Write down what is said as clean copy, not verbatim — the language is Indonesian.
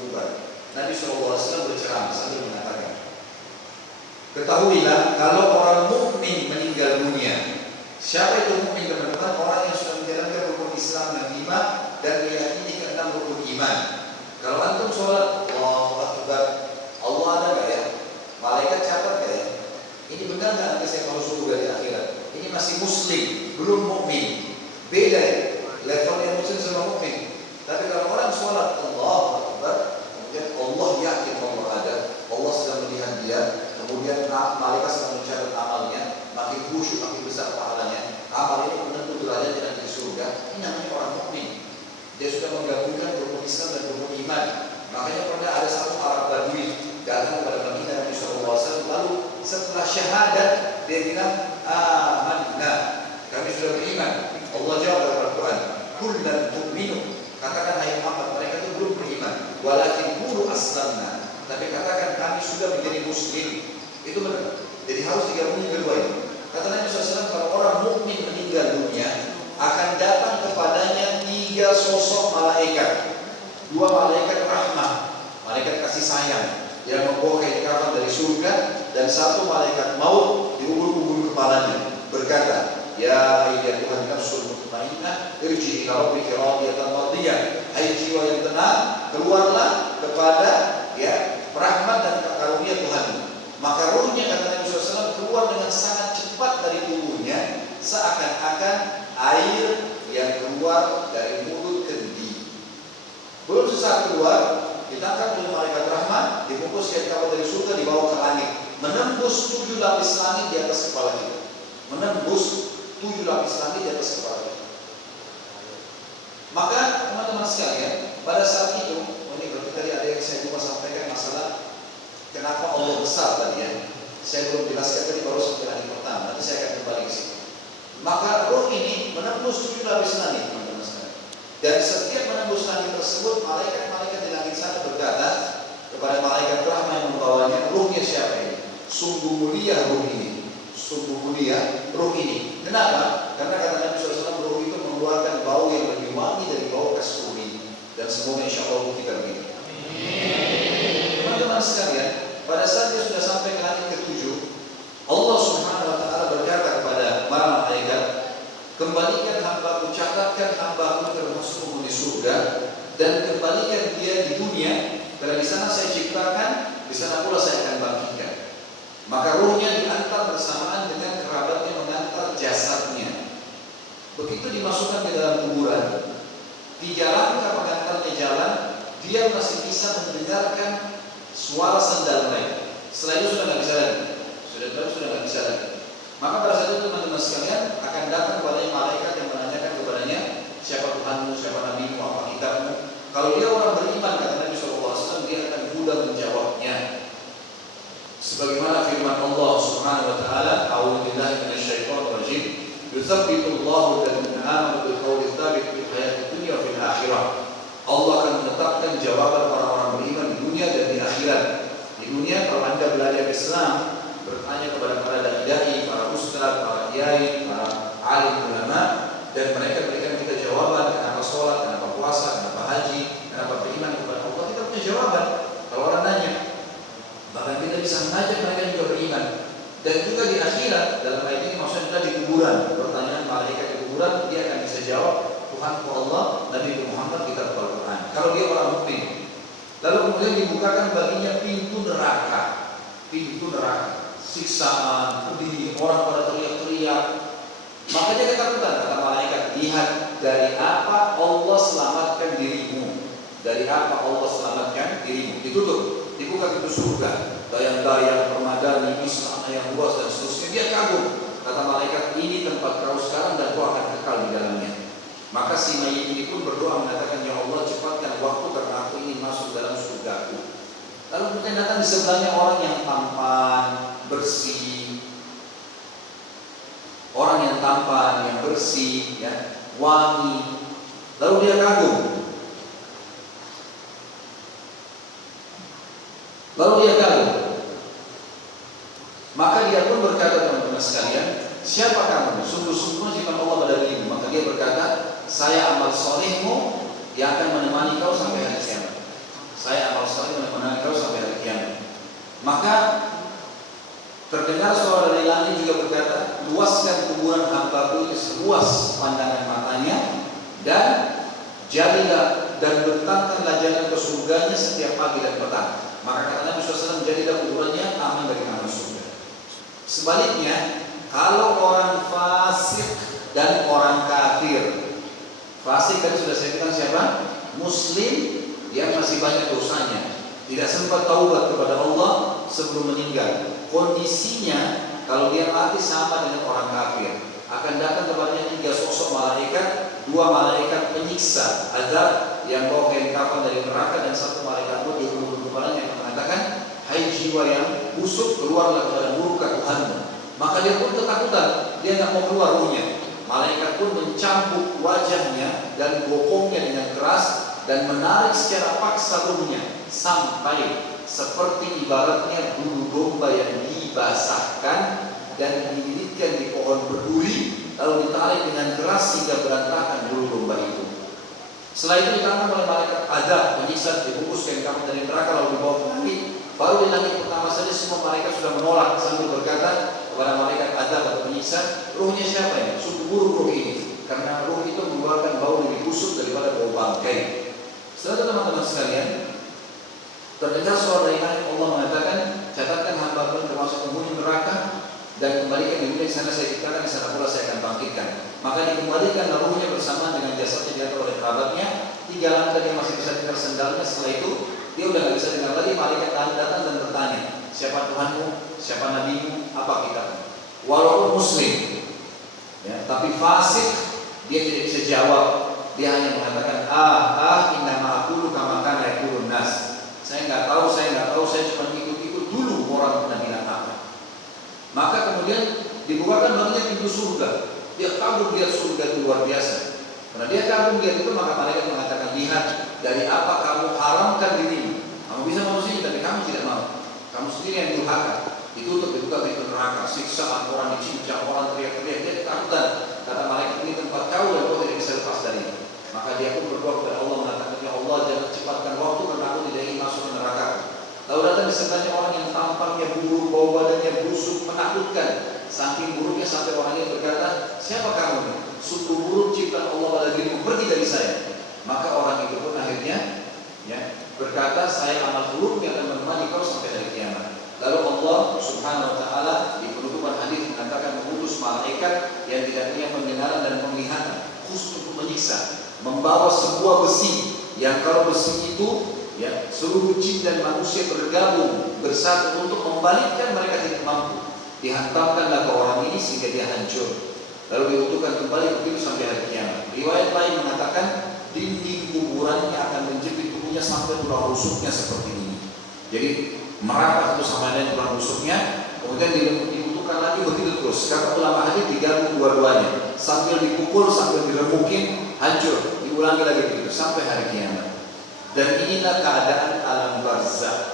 bubar. Nabi SAW berceramah sambil mengatakan, ketahuilah kalau orang mukmin meninggal dunia. Siapa itu mukmin teman-teman? Orang yang sudah menjalankan rukun Islam yang 5 dan meyakini ke-6 rukun iman. Kalau antum sholat, Allahu Akbar, Allah ada nggak ya? Malaikat catat nggak ya? Ini benar nggak nanti saya kalau surga di akhirat? Ini masih muslim, belum mukmin. Beda ya, levelnya muslim sama mukmin. Tapi kalau orang sholat, Allahu Akbar, kemudian Allah yakin Allah ada, Allah sedang melihat dia, kemudian malaikat sedang mencatat amalnya, makin khusyuk, makin besar pahalanya. Amal ini menentu derajatnya nanti di surga. Ini namanya orang mukmin. Dia sudah menggabungkan rukun Islam dan rukun iman. Makanya pernah ada satu Arab Badui datang kepada Nabi SAW, lalu setelah syahadat dia bilang, amanna, kami sudah beriman. Allah jawab dalam Al-Quran, kullan tu'minu, katakan hai Muhammad, mereka itu belum beriman, walakin qulu aslamna, tapi katakan kami sudah menjadi muslim. Itu benar. Jadi harus digabungin kedua ini. Kata Nabi SAW, kalau orang mukmin meninggal dunia, akan datang kepadanya 3 sosok malaikat. 2 malaikat rahmah, malaikat kasih sayang yang membawa kain kafan dari surga, dan 1 malaikat maut di ubur-ubur kepalanya berkata, ya ayyuhal Tuhan nafsul mutmainnah irji ila rabbika radiyatan mardiyah. Hai jiwa yang tenang, keluarlah kepada rahmat dan karunia Tuhanmu. Maka ruhnya, kata Nabi SAW, keluar dengan sangat cepat dari tubuhnya, seakan-akan air yang keluar dari mulut kendi. Belum sesaat keluar, ditangkap oleh malaikat rahmat, dibungkus kain kafan dari surga, dibawa ke langit, menembus 7 lapis langit di atas kepala kita. Menembus 7 lapis langit di atas kepala kita. Maka teman-teman sekalian, pada saat itu, ini berarti tadi ada yang saya lupa sampaikan masalah kenapa Allah besar tadi ya. Saya belum jelaskan tadi, baru sampai hari pertama. Nanti saya akan kembali ke sini. Maka roh ini menembus 7 lapis langit, teman-teman sekalian. Dan setiap menembus langit tersebut, malaikat-malaikat di langit sana berkata kepada malaikat rahmat yang membawanya, ruhnya siapa ini? Sungguh mulia ruh ini. Sungguh mulia ruh ini. Kenapa? Karena kata Nabi SAW, ruh itu mengeluarkan bau yang lebih wangi dari bau kasturi. Dan semoga insya Allah kita begitu. Teman-teman sekalian, pada saat dia sudah sampai ke langit ke-7, Allah Subhanahu wa Ta'ala berkata kepada para malaikat, kembalikan hambaku, catatkan hambaku termasuk penghuni surga, dan kembalikan dia di dunia, karena di sana saya ciptakan, di sana pula saya akan bangkitkan. Maka ruhnya diantar bersamaan dengan kerabatnya mengantar jasadnya. Begitu dimasukkan ke dalam kuburan, 3 langkah mengantarnya jalan, dia masih bisa mendengarkan suara sandal mereka. Setelah itu sudah nggak bisa lagi. Sudah nggak bisa lagi. Maka pada saat itu teman-teman sekalian akan datang kepada malaikat yang menanyakan kepadanya, siapa Tuhanmu, siapa Nabimu, apa kitabmu. Kalau dia orang beriman, kata Nabi SAW, dia akan mudah menjawabnya. Sebagaimana firman Allah Subhanahu wa Ta'ala, a'udzubillahi minasyaitonir rajim, yutsabbitullahu alladziina aamanu bil qawli tsabit fil hayatid dunya wa fil akhirah. Allah akan menetapkan jawaban orang-orang beriman di dunia dan di akhirat. Di dunia, kalau Anda belajar Islam, bertanya kepada para dai, para ustaz, para kiai, para alim ulama, dan mereka berikan kita jawaban kenapa sholat, kenapa puasa, kenapa haji, kenapa beriman kepada Allah. Kita punya jawaban kalau orang nanya. Bahkan kita bisa mengajak mereka juga beriman. Dan juga di akhirat, dalam ayat ini maksudnya kita di kuburan, pertanyaan malaikat di kuburan, dia akan bisa jawab, Tuhanku Allah, Nabi Muhammad, kitab Al-Quran. Kalau dia orang mukmin, lalu kemudian dibukakan baginya pintu neraka, siksaan, pedih, orang pada teriak-teriak. Makanya ketakutan, kata malaikat, lihat dari apa Allah selamatkan dirimu, dari apa Allah selamatkan dirimu. Ditutup, dibuka pintu surga, bayang-bayang, permadani, istana yang luas dan seterusnya. Dia kagum, kata malaikat, ini tempat kau sekarang dan kau akan kekal di dalamnya. Maka si mayit ini pun berdoa mengatakan, ya Allah cepatkan waktu karena aku ingin masuk dalam surgaku. Lalu kemudian datang di sebelahnya orang yang tampan, bersih, orang yang tampan, yang bersih, ya, wangi. Lalu dia kagum. Maka dia pun berkata, teman-teman sekalian, siapa kamu? Sungguh-sungguh jika Allah pada dirimu. Maka dia berkata, saya amal solehmu yang akan menemani kau sampai hari kiamat. Saya Maka terdengar suara dari langit juga berkata, luaskan kuburan hambaku ini seluas pandangan matanya, dan jadilah dan bentangkanlah jalan ke surganya setiap pagi dan petang. Maka kata Nabi SAW, jadilah kuburannya aman dari api surga. Sebaliknya, kalau orang fasik dan orang kafir, fasik tadi sudah saya bilang siapa? Muslim yang masih banyak dosanya, tidak sempat taubat kepada Allah sebelum meninggal. Kondisinya kalau dia mati sama dengan orang kafir, akan datang kepadanya 3 sosok malaikat, 2 malaikat penyiksa azab yang bawa kain kafan dari neraka, dan 1 malaikat pun di ujung kepalanya yang mengatakan, hai jiwa yang busuk, keluarlah kepada murka Tuhanmu. Maka dia pun ketakutan, dia tidak mau keluar ruhnya. Malaikat pun mencambuk wajahnya dan bokongnya dengan keras dan menarik secara paksa ruhnya, sampai seperti ibaratnya bulu domba yang dibasahkan dan dililitkan di pohon berduri, lalu ditarik dengan keras hingga berantakan bulu domba itu. Setelah itu ditangkap oleh malaikat azab, menyiksa, dibungkus kain kafan dari neraka, lalu dibawa ke langit. Baru di langit pertama saja semua malaikat sudah menolak sambil berkata kepada malaikat azab atau penyiksa, ruhnya siapa ini? Suku buruk ruh ini, karena ruh itu mengeluarkan bau lebih busuk daripada bau bangkai. Setelah itu teman-teman sekalian, terdengar suara dari langit, Allah mengatakan, catatkan hamba pun termasuk penghuni neraka dan kembalikan di dunia, sana saya ciptakan, di sana pula saya akan bangkitkan. Maka dikembalikan ruhnya bersama dengan jasadnya diatur oleh kerabatnya. 3 langkah dia masih bisa dengar sendalnya. Setelah itu dia udah nggak bisa dengar lagi. Malaikat datang dan bertanya, siapa Tuhanmu, siapa nabimu, apa kitabmu? Walaupun muslim, ya, tapi fasik, dia tidak bisa jawab. Dia hanya mengatakan innama aqulu kama kana yaqulun nas. Saya nggak tahu, saya cuma ikut-ikut dulu orang pernah bilang apa. Maka kemudian dibukakan baginya pintu surga. Dia kagum lihat surga itu luar biasa. Karena dia kagum lihat itu, maka malaikat mengatakan, lihat dari apa kamu haramkan dirimu. Kamu bisa mau sini, tapi kamu tidak mau. Kamu sendiri yang durhaka. Ditutup, dibuka pintu neraka, siksaan, orang dicincang, orang teriak-teriak. Dia ketakutan. Kata malaikat, ini tempat kau dan kau tidak bisa lepas dari ini. Maka dia pun berdoa kepada Allah mengatakan, ya Allah, jangan cepatkan waktu karena aku tidak ingin masuk ke neraka. Lalu datang di sebelahnya orang yang tampaknya buruk, bau badannya busuk, menakutkan. Saking buruknya sampai orangnya berkata, siapa kamu? Suku buruk ciptaan Allah pada dirimu, pergi dari saya. Maka orang itu pun akhirnya berkata, saya amal buruk yang akan menemani kau sampai hari kiamat. Lalu Allah Subhanahu wa taala di penutupan hadis mengatakan, mengutus malaikat yang tidak punya pendengaran dan penglihatan, khusus untuk menyiksa, membawa sebuah besi yang kalau besi itu seluruh jin dan manusia bergabung bersatu untuk membalikkan, mereka tidak mampu. Dihantamkanlah ke orang ini sehingga dia hancur, lalu diutuhkan kembali begitu sampai hari kiamat. Riwayat lain mengatakan dinding kuburannya akan menjepit tubuhnya sampai tulang rusuknya seperti ini. Jadi merapat itu sama dengan tulang rusuknya, kemudian dibutuhkan lagi begitu terus. Kata ulama hadis digabung dua-duanya, sambil dipukul, sambil diremukin, hancur, diulangi lagi begitu sampai hari kiamat. Dan inilah keadaan alam barzakh.